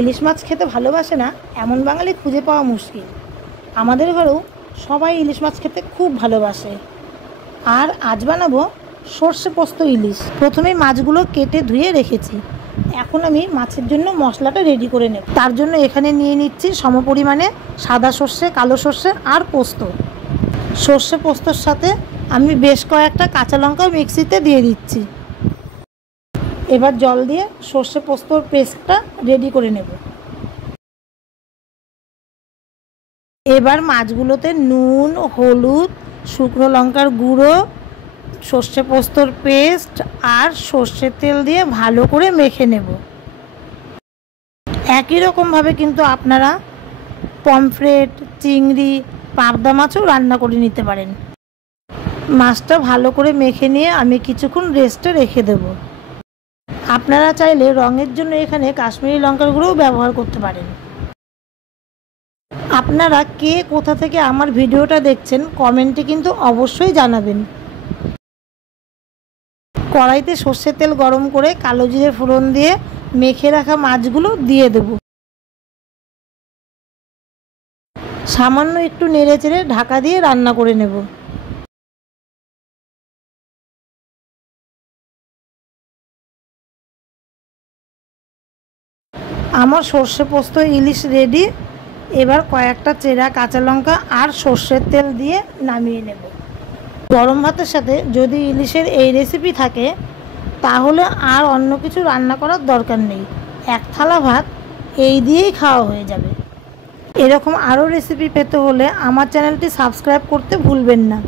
ইলিশ মাছ খেতে ভালোবাসে না এমন বাঙালি খুঁজে পাওয়া মুশকিল। আমাদের ঘরেও সবাই ইলিশ মাছ খেতে খুব ভালোবাসে। আর আজ বানাবো সর্ষে পোস্ত ইলিশ। প্রথমেই মাছগুলো কেটে ধুয়ে রেখেছি। এখন আমি মাছের জন্য মশলাটা রেডি করে নেব। তার জন্য এখানে নিয়ে নিচ্ছি সমপরিমাণে সাদা সর্ষে, কালো সর্ষে আর পোস্ত। সর্ষে পোস্তর সাথে আমি বেশ কয়েকটা কাঁচা লঙ্কাও মিক্সিতে দিয়ে দিচ্ছি। এবার জল দিয়ে সর্ষে পোস্তর পেস্টটা রেডি করে নেব। এবার মাছগুলোতে নুন, হলুদ, শুকনো লঙ্কার গুঁড়ো, সর্ষে পোস্তর পেস্ট আর সর্ষের তেল দিয়ে ভালো করে মেখে নেব। একই রকমভাবে কিন্তু আপনারা পমফ্রেট, চিংড়ি, পাবদা মাছও রান্না করে নিতে পারেন। মাছটা ভালো করে মেখে নিয়ে আমি কিছুক্ষণ রেস্টে রেখে দেব। আপনারা চাইলে রঙের জন্য এখানে কাশ্মীরি লঙ্কার গুঁড়োও ব্যবহার করতে পারেন। আপনারা কে কোথা থেকে আমার ভিডিওটা দেখছেন কমেন্টে কিন্তু অবশ্যই জানাবেন। কড়াইতে সর্ষের তেল গরম করে কালো জিরে ফোড়ন দিয়ে মেখে রাখা মাছগুলো দিয়ে দেব। সামান্য একটু নেড়ে চেড়ে ঢাকা দিয়ে রান্না করে নেব। আমার সর্ষে পোস্ত ইলিশ রেডি। এবার কয়েকটা চেরা কাঁচা লঙ্কা আর সর্ষের তেল দিয়ে নামিয়ে নেব। গরম ভাতের সাথে যদি ইলিশের এই রেসিপি থাকে তাহলে আর অন্য কিছু রান্না করার দরকার নেই। এক থালা ভাত এই দিয়েই খাওয়া হয়ে যাবে। এরকম আরও রেসিপি পেতে হলে আমার চ্যানেলটি সাবস্ক্রাইব করতে ভুলবেন না।